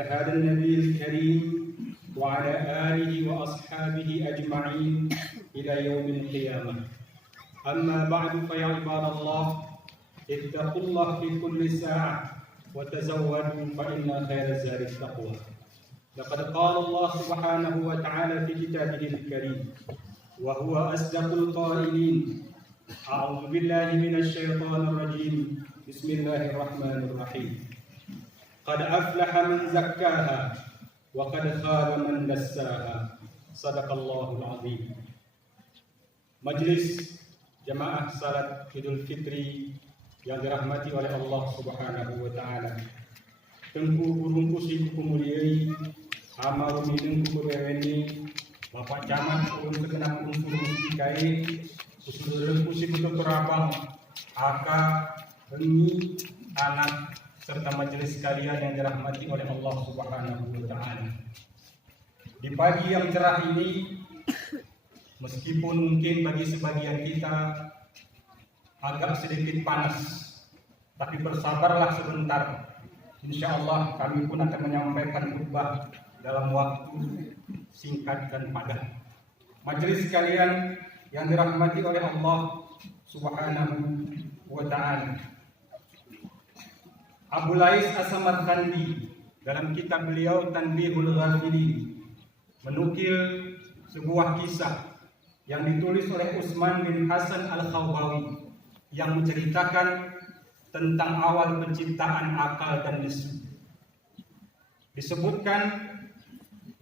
على هذا النبي الكريم وعلى آله وأصحابه أجمعين إلى يوم القيامة. أما بعد فيا عباد الله اتقوا الله في كل ساعة وتزودوا فإن خير الزاد التقوى. لقد قال الله سبحانه وتعالى في كتابه الكريم وهو أصدق القائلين: أعوذ بالله من الشيطان الرجيم بسم الله الرحمن الرحيم قد أفلح من زكاها وقد خاب من دساها صدق الله العظيم. Majelis Jamaah Salat Idul Fitri yang dirahmati oleh Allah Subhanahu wa taala. Tengku burung kusi kumuliai amal minum kubeweni Bapak Camat ulun segenap unsur dikai usul kusi kutu terabang aka ini anak serta majelis sekalian yang dirahmati oleh Allah Subhanahu wa taala. Di pagi yang cerah ini, meskipun mungkin bagi sebagian kita agak sedikit panas, tapi bersabarlah sebentar. Insya Allah kami pun akan menyampaikan khutbah dalam waktu singkat dan padat. Majelis sekalian yang dirahmati oleh Allah Subhanahu wa taala. Abu Lais As-Samarqandi dalam kitab beliau Tanbihul Ghafilin menukil sebuah kisah yang ditulis oleh Utsman bin Hasan Al-Khawbawi yang menceritakan tentang awal penciptaan akal dan nesu. Disebutkan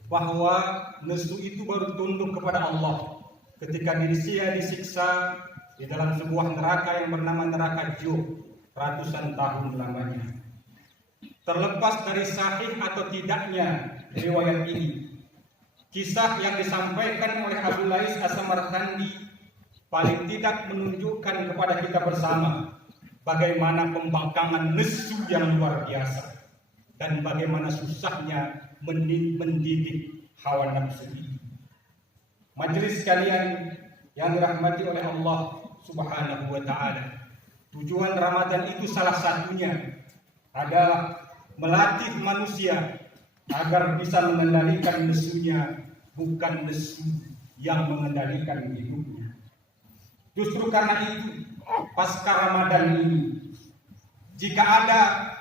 bahwa nesu itu baru tunduk kepada Allah ketika dirinya disiksa di dalam sebuah neraka yang bernama neraka Job ratusan tahun lamanya. Terlepas dari sahih atau tidaknya riwayat ini, kisah yang disampaikan oleh Abu Lais As-Samarqandi paling tidak menunjukkan kepada kita bersama bagaimana pembangkangan nesu yang luar biasa dan bagaimana susahnya mendidik hawa nafsu ini. Majelis sekalian yang dirahmati oleh Allah Subhanahu wa taala, tujuan Ramadan itu salah satunya adalah melatih manusia agar bisa mengendalikan nesunya, bukan nesu yang mengendalikan hidupnya. Justru karena itu, pasca Ramadan ini, jika ada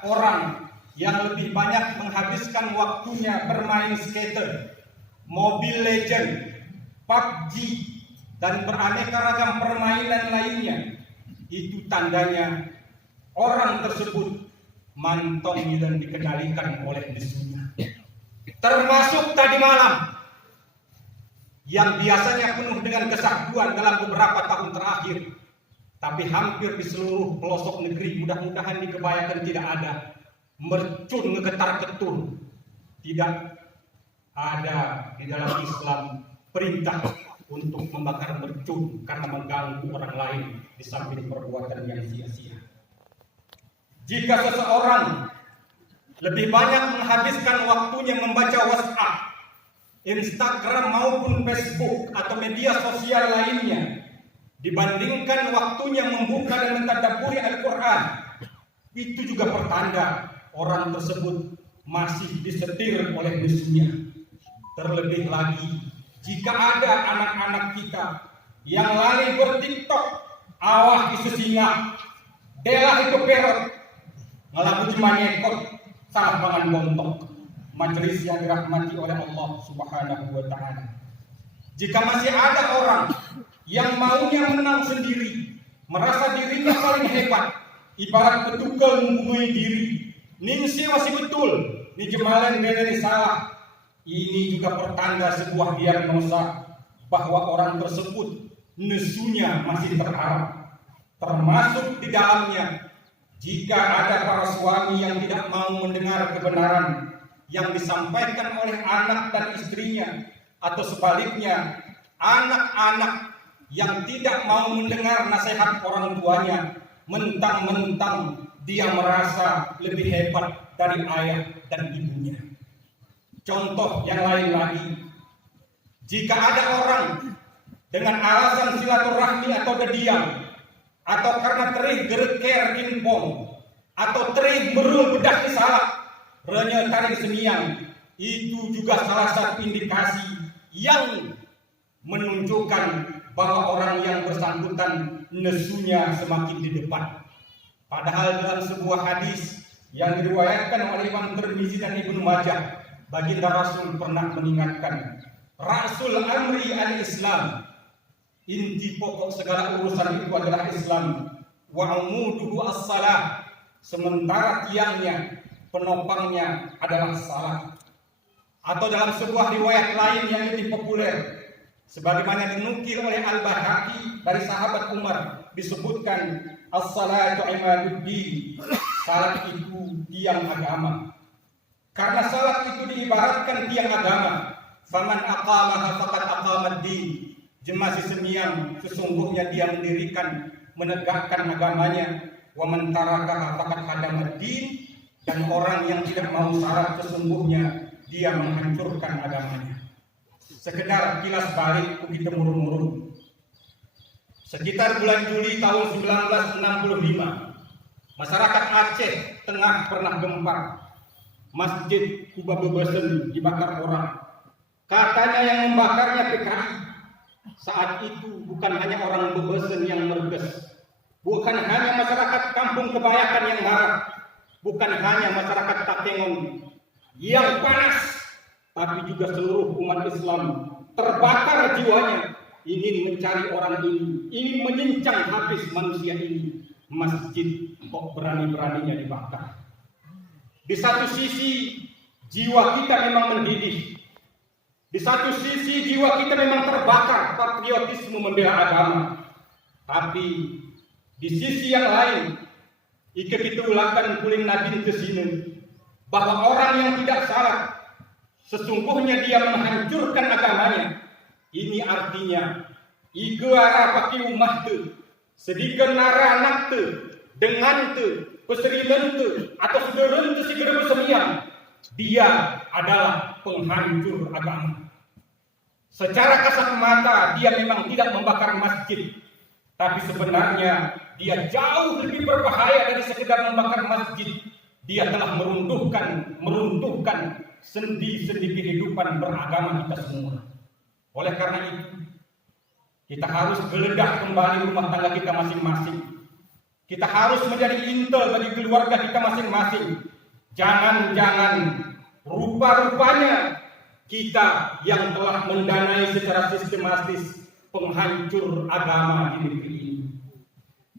orang yang lebih banyak menghabiskan waktunya bermain skater, Mobile Legend, PUBG, dan beraneka ragam permainan lainnya, itu tandanya orang tersebut mantong dan dikendalikan oleh nesunya. Termasuk tadi malam yang biasanya penuh dengan kesahduan dalam beberapa tahun terakhir, tapi hampir di seluruh pelosok negeri, mudah-mudahan dikebayangkan tidak ada, mercun ngegetar ketul. Tidak ada di dalam Islam perintah untuk membakar mercun karena mengganggu orang lain di samping perbuatan yang sia-sia. Jika seseorang lebih banyak menghabiskan waktunya membaca WhatsApp, Instagram maupun Facebook atau media sosial lainnya dibandingkan waktunya membuka dan mentadabburi Al-Quran, itu juga pertanda orang tersebut masih disetir oleh nesunya. Terlebih lagi jika ada anak-anak kita yang lalai berTikTok, awah isu singa, delah itu perot, ngelaku cuma nyekot, salah pangan bontok. Majelis yang dirahmati oleh Allah Subhanahu wa taala. Jika masih ada orang yang maunya menang sendiri, merasa dirinya paling hebat, ibarat petukul membunuh diri, ningsi masih betul, ni jemalan beda salah. Ini juga pertanda sebuah diagnosa bahwa orang tersebut nesunya masih terarah. Termasuk di dalamnya jika ada para suami yang tidak mau mendengar kebenaran yang disampaikan oleh anak dan istrinya, atau sebaliknya anak-anak yang tidak mau mendengar nasihat orang tuanya, mentang-mentang dia merasa lebih hebat dari ayah dan ibunya. Contoh yang lain lagi, jika ada orang dengan alasan silaturahmi atau berdiam, atau karena terih gereker kinpong, atau terih merul bedah salah, renyah taring semiang, itu juga salah satu indikasi yang menunjukkan bahwa orang yang bersangkutan nesunya semakin di depan. Padahal dalam sebuah hadis yang diriwayatkan oleh Imam Tirmizi dan Ibnu Majah, baginda Rasul pernah mengingatkan, Rasul amri al-Islam, inti pokok segala urusan itu adalah Islam, wa umuduhu as-salah, sementara tiangnya, penopangnya adalah salat. Atau dalam sebuah riwayat lain yang lebih populer, sebagaimana dinukil oleh Al-Baihaqi dari sahabat Umar, disebutkan as-salatu imaduddin, salat itu tiang agama. Karena salat itu diibaratkan tiang agama, faman aqamaha faqad aqamad-din, jemasi semiang sesungguhnya dia mendirikan, menegakkan agamanya, wa man tarakaha faqad hadamad-din, dan orang yang tidak mau salat sesungguhnya dia menghancurkan agamanya. Sekedar kilas balik kita murun-murun. Sekitar bulan Juli tahun 1965, masyarakat Aceh Tengah pernah gempar. Masjid Kuba Bebesen dibakar orang. Katanya yang membakarnya PKI. Saat itu bukan hanya orang Bebesen yang merges, bukan hanya masyarakat Kampung Kebayakan yang marah, bukan hanya masyarakat Takengon yang panas, tapi juga seluruh umat Islam terbakar jiwanya, ingin mencari orang ini, ingin menyincang habis manusia ini. Masjid kok berani-beraninya dibakar. Di satu sisi jiwa kita memang mendidih, di satu sisi jiwa kita memang terbakar patriotisme membela agama, tapi di sisi yang lain jika kita ulangkan kuling Nabi ke sini, bahwa orang yang tidak salah sesungguhnya dia menghancurkan agamanya. Ini artinya igara pakai umah tu, sedikit nara anak tu, dengan tu, peserilen tu, atau sederen tu segera bersemiang, dia adalah penghancur agama. Secara kasat mata dia memang tidak membakar masjid, tapi sebenarnya dia jauh lebih berbahaya dari sekedar membakar masjid. Dia telah meruntuhkan sendi-sendi kehidupan beragama kita semua. Oleh karena itu, kita harus geledah kembali rumah tangga kita masing-masing. Kita harus menjadi intel bagi keluarga kita masing-masing. Jangan-jangan rupa-rupanya kita yang telah mendanai secara sistematis penghancur agama di negeri ini.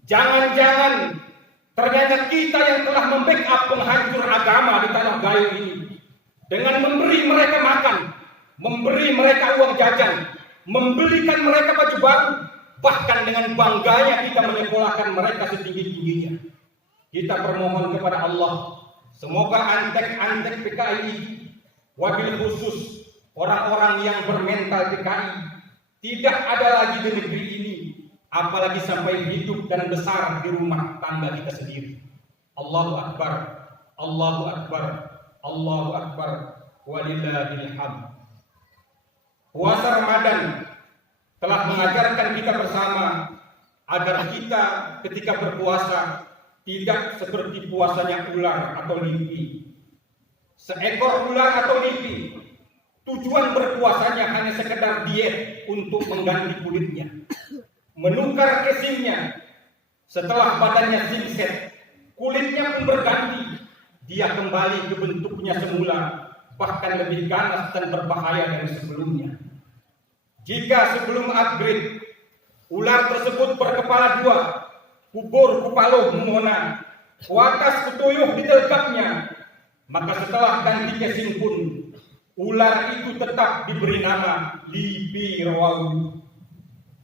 Jangan-jangan ternyata kita yang telah membackup penghancur agama di tanah Gayo ini dengan memberi mereka makan, memberi mereka uang jajan, membelikan mereka baju baru, bahkan dengan bangganya kita menyekolahkan mereka setinggi-tingginya. Kita bermohon kepada Allah, semoga antek-antek PKI, wabil khusus orang-orang yang bermental PKI, tidak ada lagi di negeri ini, apalagi sampai hidup dan besar di rumah tangga kita sendiri. Allahu Akbar, Allahu Akbar, Allahu Akbar, walillahil hamd. Puasa Ramadan telah mengajarkan kita bersama agar kita ketika berpuasa tidak seperti puasanya ular atau lipi. Seekor ular atau lipi, tujuan berpuasanya hanya sekedar diet untuk mengganti kulitnya, menukar casingnya. Setelah badannya singset, kulitnya pun berganti, dia kembali ke bentuknya semula, bahkan lebih ganas dan berbahaya dari sebelumnya. Jika sebelum upgrade, ular tersebut berkepala dua, kubur kupaloh mengona, kuatas kutuyuh di telkapnya, maka setelah ganti casing pun, ular itu tetap diberi nama Lipi Rawawi.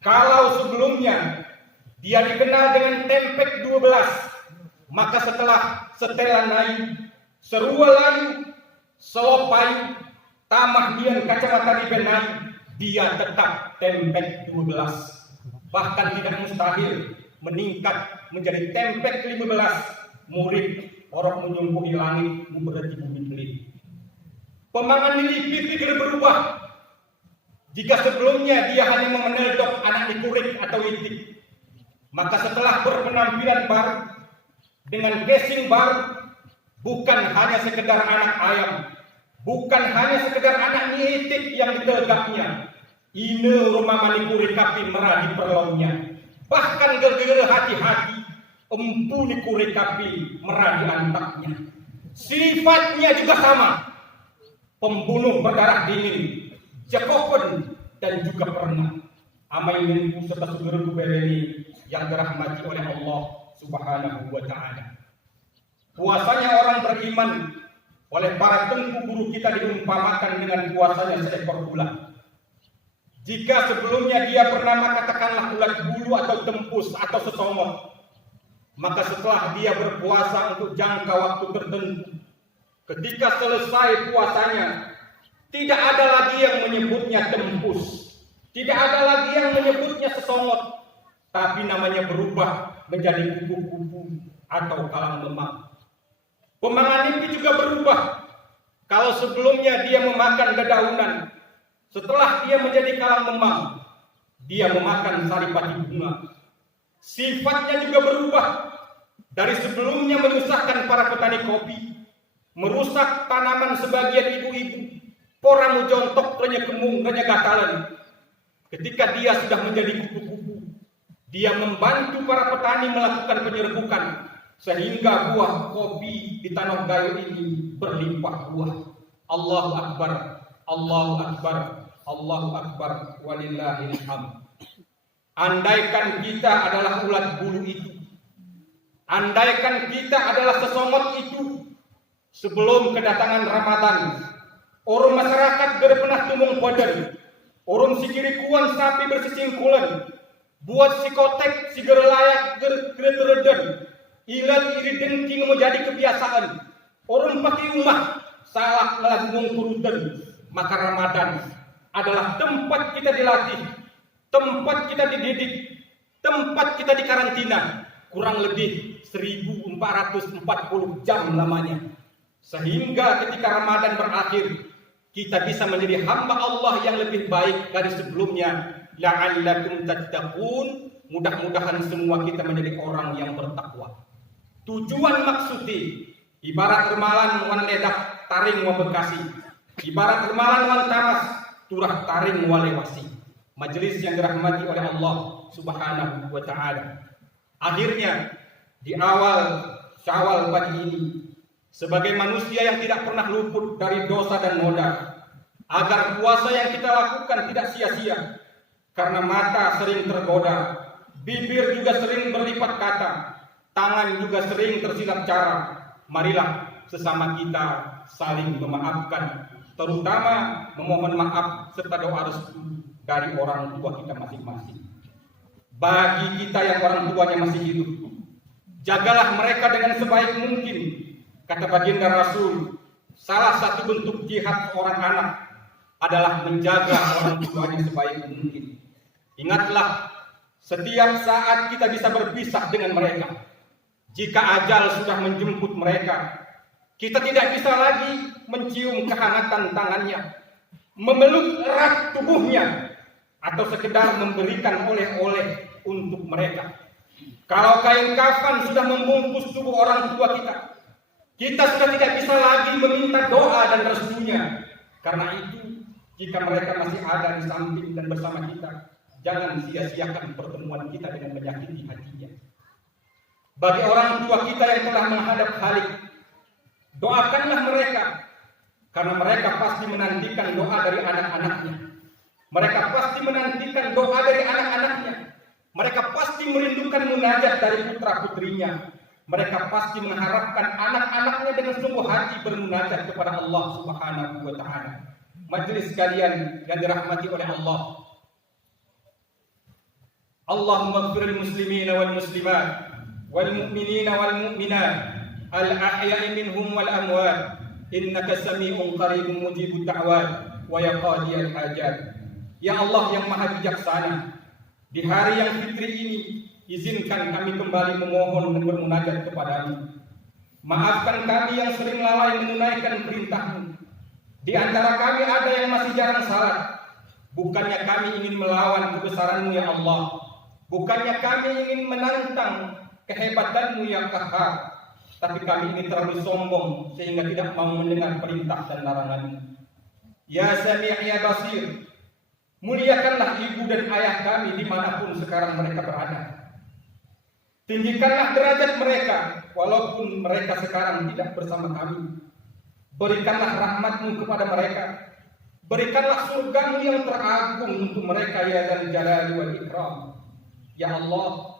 Kalau sebelumnya dia dikenal dengan Tempek 12, maka setelah setelan lain, serua lain, selopai, tamah dian kacamata dibenai, dia tetap Tempek 12. Bahkan tidak mustahil meningkat menjadi Tempek 15, murid orang menyembuhi langit berarti bumi telit. Pemangan Lipi pikir berubah. Jika sebelumnya dia hanya memeneldok anak dikurik atau itik, maka setelah berpenampilan baru dengan casing baru, bukan hanya sekedar anak ayam, bukan hanya sekedar anak nyitik yang ditelegaknya. Ine rumah manikuri kapi merah di perlaunya. Bahkan gegere hati-hati empu nikuri kapi merah di antaknya. Sifatnya juga sama. Pembunuh berdarah dingin, cekopen dan juga pernah amai minggu serta suguru bereni yang dirahmati oleh Allah Subhanahu wa Ta'ala. Puasanya orang beriman oleh para tengku guru kita diumpamakan dengan puasanya seekor ulat. Jika sebelumnya dia bernama katakanlah ulat bulu atau tempus atau sesongot, maka setelah dia berpuasa untuk jangka waktu tertentu, ketika selesai puasanya, tidak ada lagi yang menyebutnya tempus, tidak ada lagi yang menyebutnya sesongot, tapi namanya berubah menjadi kupu-kupu atau kalang lemak. Pemangan mimpi juga berubah. Kalau sebelumnya dia memakan dedaunan, setelah dia menjadi kalang memang, dia memakan saripati bunga. Sifatnya juga berubah. Dari sebelumnya menyusahkan para petani kopi, merusak tanaman sebagian ibu-ibu, poramu jontok renya kemung renya gatalan. Ketika dia sudah menjadi kupu-kupu, dia membantu para petani melakukan penyerbukan, sehingga buah kopi di Tanah Gayo ini berlimpah buah. Allahu Akbar, Allahu Akbar, Allahu Akbar, walillahil hamd. Andaikan kita adalah ulat bulu itu, andaikan kita adalah sesongot itu, sebelum kedatangan Ramadan, orang masyarakat gerpenah tumung poden, orang sikiri kuan sapi bersisingkulan, buat psikotek siger layak gertereden, ilat iri dengking menjadi kebiasaan, orang pakai rumah salah melagung kuruten. Maka Ramadan adalah tempat kita dilatih, tempat kita dididik, tempat kita dikarantina, kurang lebih 1440 jam lamanya. Sehingga ketika Ramadan berakhir, kita bisa menjadi hamba Allah yang lebih baik dari sebelumnya. La'allakum tattaqun, mudah-mudahan semua kita menjadi orang yang bertakwa. Tujuan maksudi ibarat remalan wan ledak taring wa Bekasi, ibarat remalan wan tamas turah taring wa Lewasi. Majelis yang dirahmati oleh Allah Subhanahu wa Ta'ala. Akhirnya di awal Syawal pagi ini, sebagai manusia yang tidak pernah luput dari dosa dan noda, agar puasa yang kita lakukan tidak sia-sia, karena mata sering tergoda, bibir juga sering berlipat kata, tangan juga sering tersilap cara. Marilah sesama kita saling memaafkan, terutama memohon maaf serta doa restu dari orang tua kita masing-masing. Bagi kita yang orang tuanya masih hidup, jagalah mereka dengan sebaik mungkin. Kata baginda Rasul, salah satu bentuk jihad seorang anak adalah menjaga orang tuanya sebaik mungkin. Ingatlah, setiap saat kita bisa berpisah dengan mereka. Jika ajal sudah menjemput mereka, kita tidak bisa lagi mencium kehangatan tangannya, memeluk erat tubuhnya, atau sekedar memberikan oleh-oleh untuk mereka. Kalau kain kafan sudah membungkus tubuh orang tua kita sudah tidak bisa lagi meminta doa dan restunya. Karena itu, jika mereka masih ada di samping dan bersama kita, jangan sia-siakan pertemuan kita dengan menyakiti hatinya. Bagi orang tua kita yang telah menghadap Khalik, doakanlah mereka, karena mereka pasti menantikan doa dari anak-anaknya. Mereka pasti menantikan doa dari anak-anaknya. Mereka pasti merindukan munajat dari putra-putrinya. Mereka pasti mengharapkan anak-anaknya dengan sungguh hati bermunajat kepada Allah Subhanahu wa Ta'ala. Majelis sekalian yang dirahmati oleh Allah, Allahumma ighfir lil muslimina wal muslimat wal mu'minina wal mu'minat al ahya'i minhum wal amwat innaka sami'un qaribun mujibud da'wat wa ya qadiyal hajat. Ya Allah yang maha bijaksana, di hari yang fitri ini izinkan kami kembali memohon dan bermunajat kepadamu. Maafkan kami yang sering lalai menunaikan perintahmu. Di antara kami ada yang masih jarang salat. Bukannya kami ingin melawan kebesaranmu ya Allah, bukannya kami ingin menantang kehebatanmu yang qahhar, tapi kami ini terlalu sombong sehingga tidak mau mendengar perintah dan larangan-Mu. Ya Sami' ya Basir, muliakanlah ibu dan ayah kami dimanapun sekarang mereka berada. Tinggikanlah derajat mereka walaupun mereka sekarang tidak bersama kami. Berikanlah rahmat-Mu kepada mereka. Berikanlah surga-Mu yang teragung untuk mereka ya Dzal Jalali wal Ikram. Ya Allah,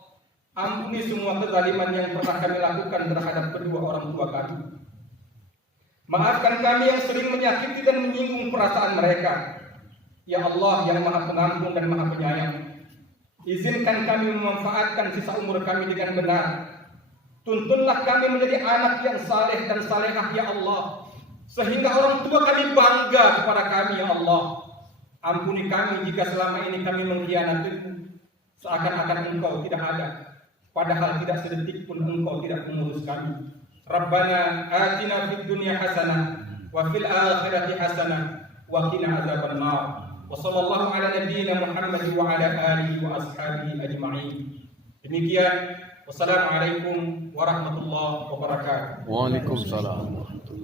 ampuni semua kezaliman yang pernah kami lakukan terhadap kedua orang tua kami. Maafkan kami yang sering menyakiti dan menyinggung perasaan mereka. Ya Allah yang Maha Pengampun dan Maha Penyayang, izinkan kami memanfaatkan sisa umur kami dengan benar. Tuntunlah kami menjadi anak yang saleh dan salehah ya Allah, sehingga orang tua kami bangga kepada kami ya Allah. Ampuni kami jika selama ini kami mengkhianati-Mu, seakan-akan Engkau tidak ada, padahal tidak sedetik pun Engkau tidak mengurus kami. Rabbana atina fid dunya hasanah wa fil akhirati hasanah wa qina adzaban nar. Wa sallallahu ala nabiyyina Muhammad wa ala alihi wa ashabihi ajma'in. Demikian, wassalamualaikum warahmatullahi wabarakatuh. Waalaikumsalam warahmatullahi wabarakatuh.